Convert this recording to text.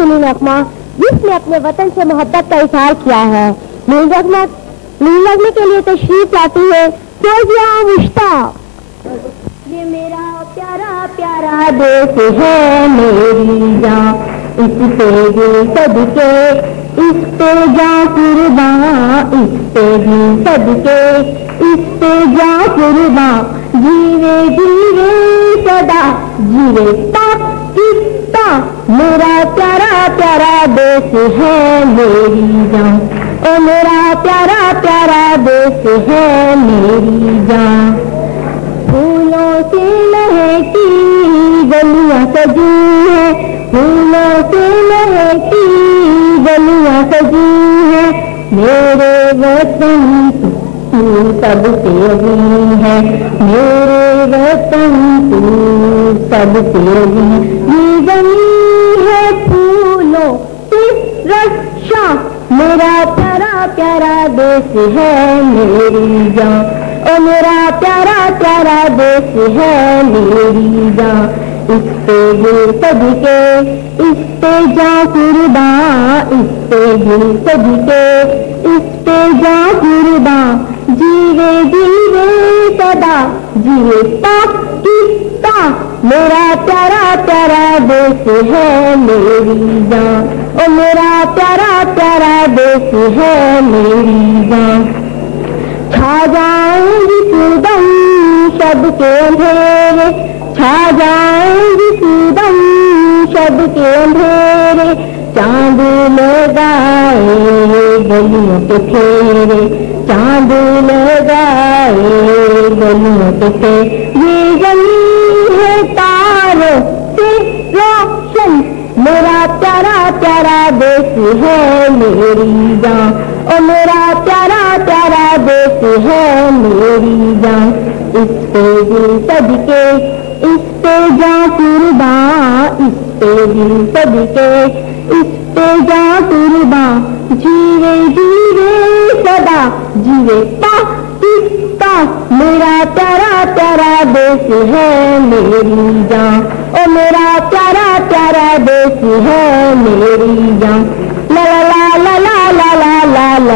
मिली नगमा जिसने अपने वतन से मोहब्बत का इजहार किया है। मिलने के लिए तशरीफ लाती है फौजिया मुश्ताक। ये मेरा प्यारा प्यारा देश है मेरी जान, इस पे दिल सदके, इस पे जा कुर्बान, इस पे दिल सदके, इस पे जा कुर्बान। जीवे जीवे सदा जीवे पाकिस्ता, मेरा प्यारा प्यारा देश है मेरी जान, ओ मेरा प्यारा प्यारा देश है मेरी जान। फूलों से महकी गलियां सजी है, फूलों से महकी गलियां सजी है, मेरे वतन तू सबसे अजीम है, मेरे वतन तू सबसे अजीम। ये जमीन है फूलों से रक्षा, मेरा प्यारा प्यारा देश है मेरी जान, ओ मेरा प्यारा प्यारा देश है मेरी जान। इस पे दिल सदके, इस पे जा कुर्बान, इस पे दिल सदके, इस पे जा कुर्बान। जीवे जीवे सदा जीवे पाकिस्तान, मेरा प्यारा प्यारा देश है मेरी जान, ओ मेरा प्यारा प्यारा देश है मेरी जान। छा जाएंगी सुदम सबके अंधेरे, छा जाएंगी सुदम सबके अंधेरे, चांद लगाए गलियों पे फेरे, चांद लगाए गलियों पे फेरे। ये जमीन है तारों से रोशन, मेरा प्यारा प्यारा देश है मेरी जान, ओ मेरा प्यारा प्यारा देश है मेरी जान। इस पे दिल सदके, इस पे जा कुर्बान, इस पे दिल सदके, इस पे जा कुर्बान। जीवे जीवे सदा जीवे पाकिस्तान, मेरा प्यारा प्यारा देश है मेरी जान, ओ मेरा प्यारा प्यारा देश है मेरी जान। ला ला ला ला ला ला ला ला